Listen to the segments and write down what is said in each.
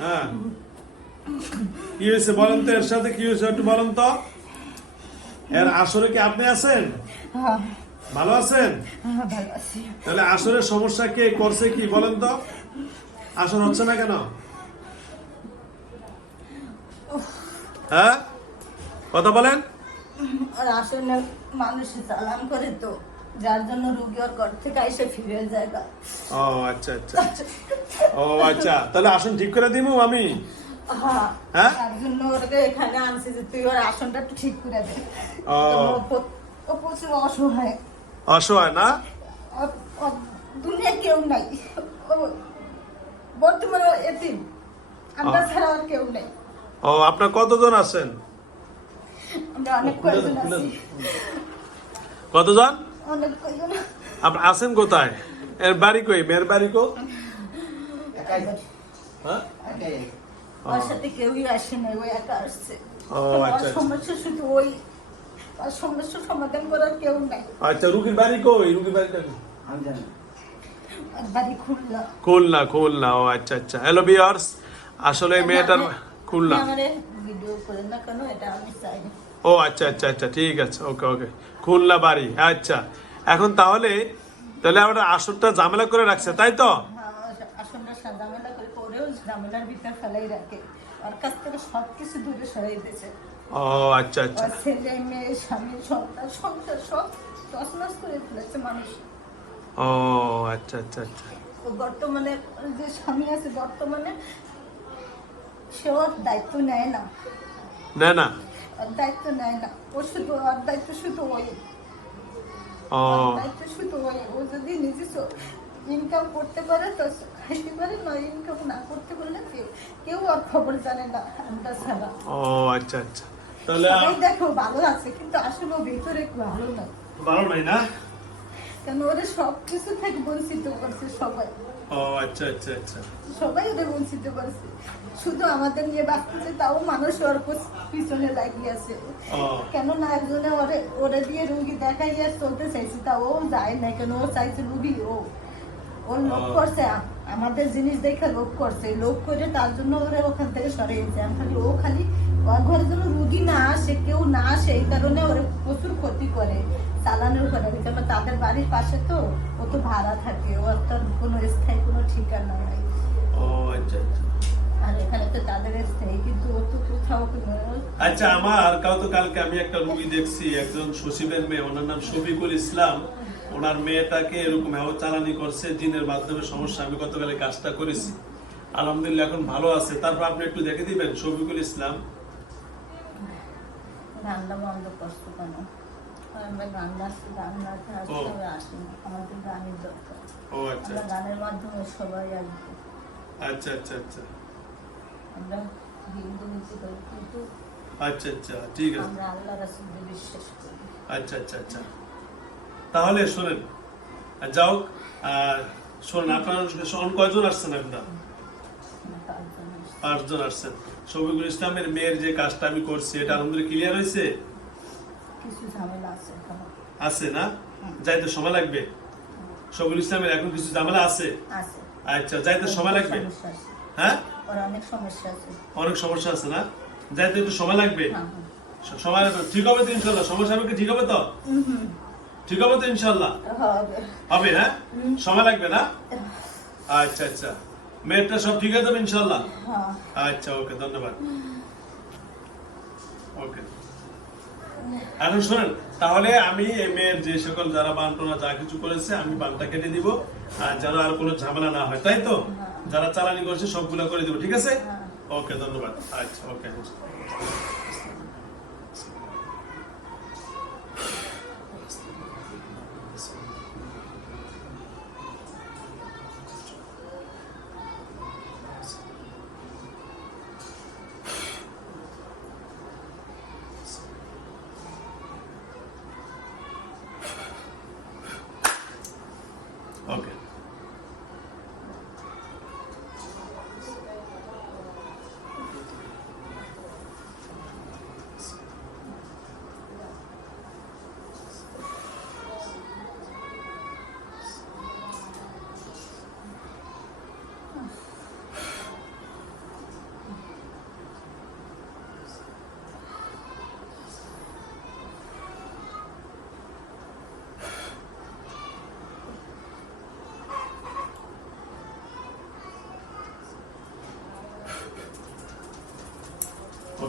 হ্যাঁ। কি হয়েছে বলেন তো? এর সাথে কি হয়েছে একটু বলেন তো। এর আসরে কি আপনি আছেন? হ্যাঁ। ভালো আছেন? হ্যাঁ তাহলে আসরের সমস্যা কে করছে কি বলেন তো? আসর হচ্ছে না কেন? হ্যাঁ? কথা বলেন। আসলে মানুষ চালান করে তো। যার জন্য রুগী ওর ঘর থেকে এসে ফিরে যায় না। ও আচ্ছা আচ্ছা ও আচ্ছা। তাহলে আসন ঠিক করে দিমু আমি? হ্যাঁ। হ্যাঁ? তার জন্য ওকে এখানে আনছি যে তুই ওর আসনটা একটু ঠিক করে দে। ও। প্রচুর অসহায়। অসহায় না? দুনিয়া কেউ নাই। বর্তমানে ও এতিম। আমরা ছাড়া আর কেউ নেই। ও আপনার কতজন আছেন? আমরা অনেক কয়জন আছি। কতজন? আপনি আছেন কোথায়? এর বাড়ি কই? মেয়ের বাড়ি কো? হ্যাঁ? আচ্ছা, আচ্ছা। সমস্যা ওই। আর সমস্যার সমাধান করার কেউ নাই। আচ্ছা রুগীর বাড়ি কই? রুগীর বাড়িটা কই? আর খুলনা। খুলনা ও আচ্ছা আচ্ছা। হ্যালো বিয়ার্স আসলে এই মেয়েটার খুলনা। ভিডিও করে না কেন এটা আমি চাই। ও আচ্ছা আচ্ছা আচ্ছা ঠিক আছে ওকে ওকে। খুলনা বাড়ি আচ্ছা। এখন তাহলে তাহলে আমরা আসরটা ঝামেলা করে রাখছে তাই তো? হ্যাঁ, ঝামেলা করে করেও ঝামেলার ভিতর ফেলাই রাখে। ওর কাছ থেকে সব কিছু দূরে সরাই দিয়েছে। ও আচ্ছা আচ্ছা। ছেলে মেয়ে স্বামী সন্তান সংসার সব তছনছ করে ফেলেছে মানুষ। ও আচ্ছা আচ্ছা আচ্ছা। বর্তমানে যে স্বামী আছে বর্তমানে সে দায়িত্ব নেয় না। না? না দায়িত্ব নেয় না। ও শুধু ওর দায়িত্ব শুধু ওই। দায়িত্ব শুধু ওই। ও যদি নিজস্ব ইনকাম করতে পারে তো খাইতে পারে ইনকাম না করতে পারলে কেউ- ওর খবর জানে না আমরা ছাড়া। ও আচ্ছা আচ্ছা। তাহলে দেখো ভালো আছে কিন্তু আসলে ভিতরে ভালো না ভালো নাই না? কেন ওরা সব কিছু থেকে বঞ্চিত করছে সবাই। ও আচ্ছা আচ্ছা আচ্ছা। সবাই ওদের বঞ্চিত করছে। শুধু আমাদের নিয়ে বাঁচতেছে তাও মানুষ ওর পিছনে কেননা একজনে ওরে ওরে দিয়ে রুগী দেখাইয়া চলতে চাইছে তা ও যায় না কেন? ও চাইছে রুগী ও। ও লোক করছে আমাদের জিনিস দেখে লোক করছে। লোক করে তার জন্য ওরা ওখান থেকে সরিয়েছে আমি খালি ও খালি ওর ঘরের জন্য রুগী না আসে কেউ না আসে এই কারণে ওরা প্রচুর ক্ষতি করে চালানোর করে। যেমন তাদের বাড়ির পাশে তো ও তো ভাড়া থাকে ওর তো কোনো স্থায়ী কোনো ঠিকানা নাই। ও আচ্ছা আচ্ছা। আর এখানে তো তাদের স্থায়ী কিন্তু ও তো কোথাও আচ্ছা আমার কাল কালকে আমি একটা রুগী দেখছি একজন সচিবের মেয়ে ওনার নাম শফিকুল ইসলাম। ওনার মেয়েটাকে এরকম চালানি করছে জিনের মাধ্যমে সমস্যা। আমি গতকালে কাজটা করেছি। আলহামদুলিল্লাহ এখন ভালো আছে। তারপর আপনি একটু দেখে দিবেন শফিকুল ইসলাম। রান্না বন্ধ করছ কেন? আচ্ছা আচ্ছা। আচ্ছা আচ্ছা আচ্ছা। আচ্ছা ঠিক আছে। আচ্ছা আচ্ছা আচ্ছা। তাহলে শোনেন আর যাও আর শোনেন আপনার শোন কয়জন আসছেন আপনার পাঁচজন আসছে। পাঁচজন আসছেন। শফিকুল ইসলামের মেয়ের যে কাজটা আমি করছি এটা আলহামদুলিল্লাহ ক্লিয়ার হয়েছে? কিছু ঝামেলা আছে আছে না? যাইতে সময় লাগবে। শফিকুল ইসলামের এখন কিছু ঝামেলা আছে? আচ্ছা যাইতে সময় লাগবে। হ্যাঁ? অনেক সমস্যা আছে। অনেক সমস্যা আছে না? যাইতে একটু সময় লাগবে। হ্যাঁ, হ্যাঁ। সময় লাগবে। ঠিক হবে তো ইনশাল্লাহ? সমস্যা হবে কি ঠিক হবে তো? ঠিক হবে তো ইনশাল্লাহ? হবে। হ্যাঁ সময় লাগবে না? আচ্ছা আচ্ছা। মেয়েরটা সব ঠিক হয়ে যাবে ইনশাল্লাহ? হ্যাঁ। আচ্ছা ওকে ধন্যবাদ। ওকে। এখন শোনেন তাহলে আমি এম মেয়ের যে সকল যারা বান্টনা যা কিছু করেছে আমি বানটা কেটে দিব আর যেন আর কোনো ঝামেলা না হয় তাই তো? যারা চালানি করছে সবগুলো করে দিব ঠিক আছে? হ্যাঁ। ওকে ধন্যবাদ। আচ্ছা ওকে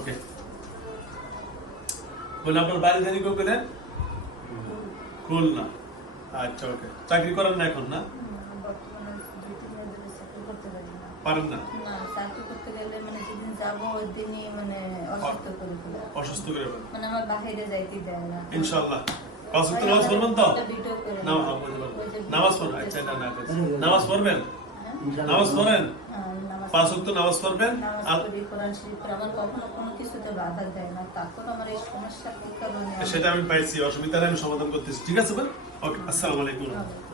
ওকে বলে আপনার বাড়ি জানি কোথায় খুলনা আচ্ছা ওকে চাকরি করেন না এখন না পারেন অসুস্থ করে ফেলে অসুস্থ করে ফেলেন। মানে আমার বাহিরে যাইতে দেয় না ইনশাআল্লাহ পাঁচ নামাজ পড়বেন তো নামাজ। পড়বেন। আচ্ছা। না নামাজ পড়বেন? নামাজ পড়েন পাঁচ ওয়াক্ত নামাজ পড়বেন। আর সেটা আমি পাইছি অসুবিধা আমি সমাধান করতেছি। ঠিক আছে ভাই? ওকে আসসালামু আলাইকুম। হবে।